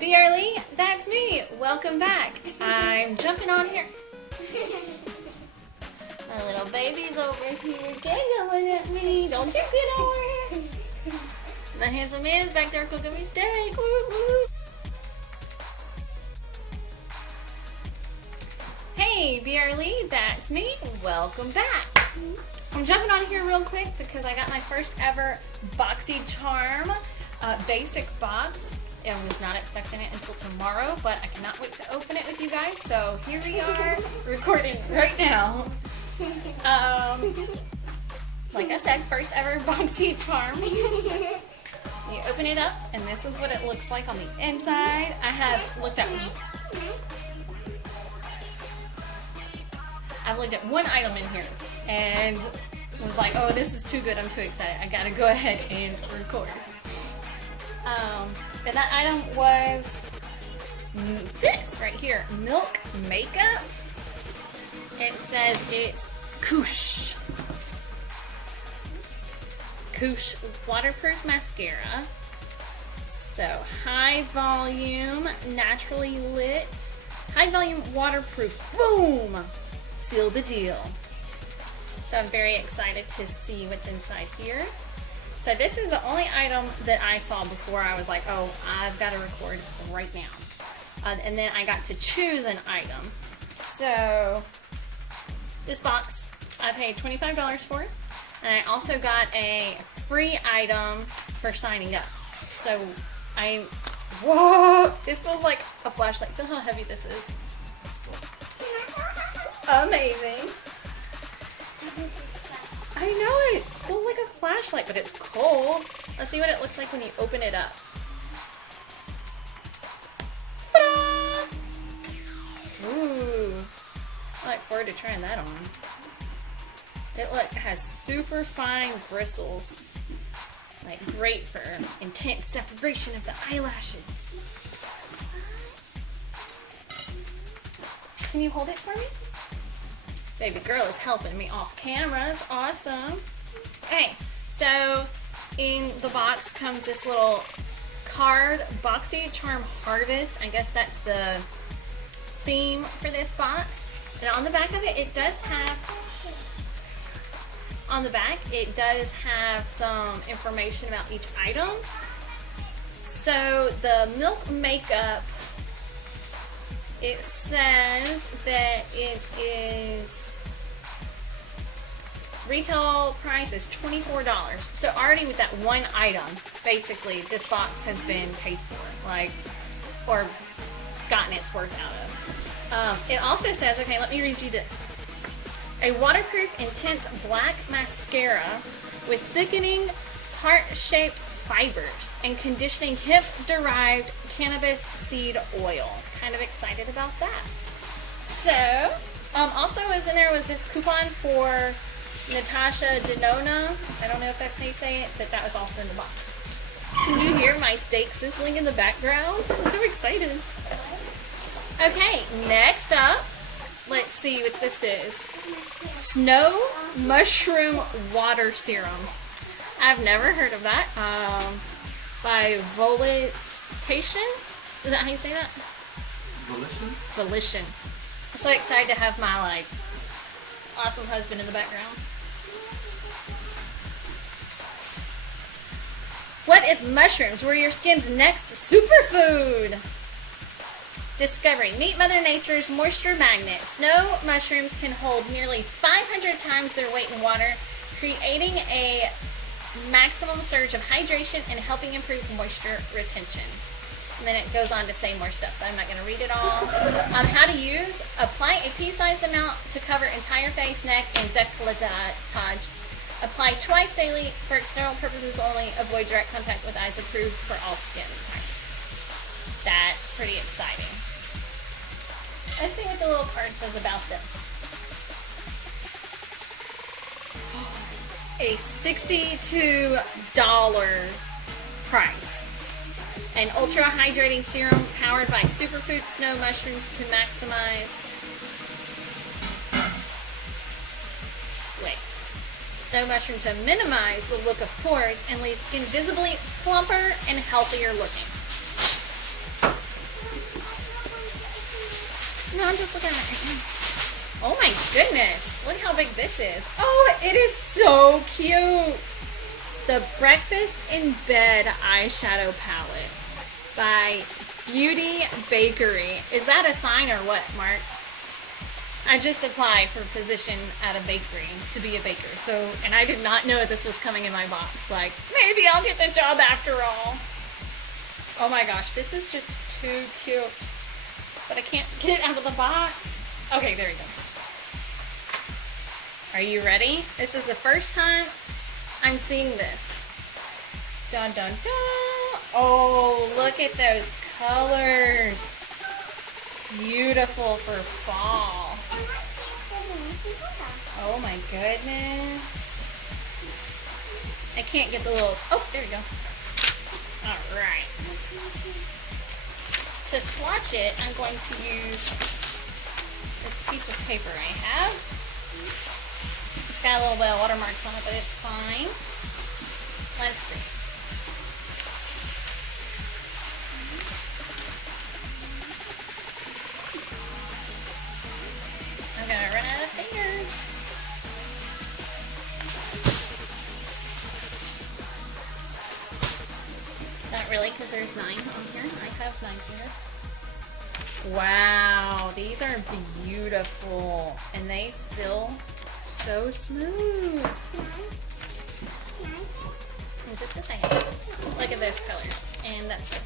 BRLEE, that's me. Welcome back. I'm jumping on here. My little baby's over here giggling at me. Don't you get over here. My handsome man is back there cooking me steak. Woo, woo. Hey, BRLEE, that's me. Welcome back. I'm jumping on here real quick because I got my first ever BoxyCharm basic box. I was not expecting it until tomorrow, but I cannot wait to open it with you guys. So here we are, recording right now. Like I said, first ever BoxyCharm. You open it up, and this is what it looks like on the inside. I have looked at one item in here, and was like, oh, this is too good, I'm too excited. I gotta go ahead and record. And that item was this right here, Milk Makeup. It says it's Koosh waterproof mascara. So high volume, naturally lit, high volume waterproof. Boom! Seal the deal. So I'm very excited to see what's inside here. So this is the only item that I saw before I was like, oh, I've got to record right now. And then I got to choose an item. So this box, I paid $25 for it. And I also got a free item for signing up. So whoa, this feels like a flashlight. Feel how heavy this is. It's amazing. I know it feels like a flashlight, but it's cold. Let's see what it looks like when you open it up. Ta-da! Ooh, I look forward to trying that on. It has super fine bristles, like great for intense separation of the eyelashes. Can you hold it for me? Baby girl is helping me off camera. It's awesome. Okay, so in the box comes this little card, BoxyCharm Harvest. I guess that's the theme for this box. And on the back of it, it does have some information about each item. So the Milk Makeup, it says that it is retail price is $24. So already with that one item, basically this box has been paid for, like, or gotten its worth out of. It also says, okay, let me read you this. A waterproof intense black mascara with thickening heart-shaped fibers and conditioning hemp-derived cannabis seed oil. Kind of excited about that. So, also was in there was this coupon for Natasha Denona. I don't know if that's how you say it, but that was also in the box. Can you hear my steak sizzling in the background? I'm so excited. Okay, next up, let's see what this is. Snow Mushroom Water Serum. I've never heard of that. By Volitation. Is that how you say that? Volition. I'm so excited to have my, like, awesome husband in the background. What if mushrooms were your skin's next superfood? Discovery. Meet Mother Nature's moisture magnet. Snow mushrooms can hold nearly 500 times their weight in water, creating a maximum surge of hydration and helping improve moisture retention. And then it goes on to say more stuff, but I'm not going to read it all. How to use. Apply a pea-sized amount to cover entire face, neck, and décolletage. Apply twice daily for external purposes only. Avoid direct contact with eyes. Approved for all skin types. That's pretty exciting. Let's see what the little card says about this. A $62 price. An ultra hydrating serum powered by superfood snow mushrooms to maximize snow mushroom to minimize the look of pores and leave skin visibly plumper and healthier looking. No, I'm just looking at it right now. Oh my goodness. Look how big this is. Oh, it is so cute. The Breakfast in Bed eyeshadow palette by BRLEELIFE. Is that a sign or what, Mark? I just applied for a position at a bakery to be a baker. So, and I did not know this was coming in my box. Like, maybe I'll get the job after all. Oh my gosh, this is just too cute. But I can't get it out of the box. Okay, there we go. Are you ready? This is the first time I'm seeing this. Dun dun dun. Oh, look at those colors. Beautiful for fall. Oh my goodness. I can't get the little, oh, there we go. All right. To swatch it, I'm going to use this piece of paper I have. It's got a little bit of watermarks on it, but it's fine. Let's see. I'm gonna run out of fingers. Not really, because there's 9 on here. I have 9 here. Wow, these are beautiful, and they feel so smooth. In just a second. Look at those colors, and that's it.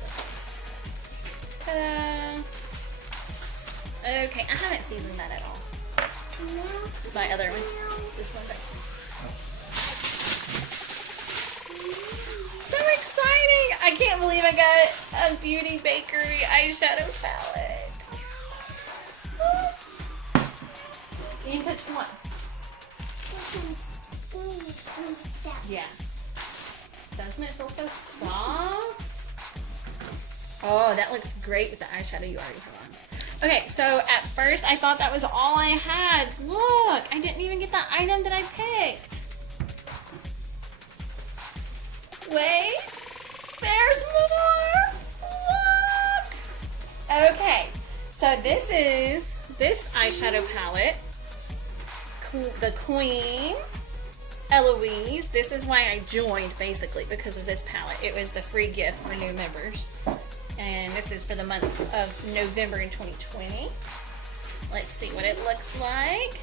Ta-da! Okay, I haven't seasoned that at all. My other one, this one. So exciting! I can't believe I got a Beauty Bakery eyeshadow palette. You can touch one. Yeah. Doesn't it feel so soft? Oh, that looks great with the eyeshadow you already have on. Okay, so at first I thought that was all I had. Look, I didn't even get the item that I picked. Wait, there's more. Look. Okay, so this is this eyeshadow palette, the Queen Eloise. This is why I joined, basically, because of this palette. It was the free gift for new members. And this is for the month of November in 2020. Let's see what it looks like.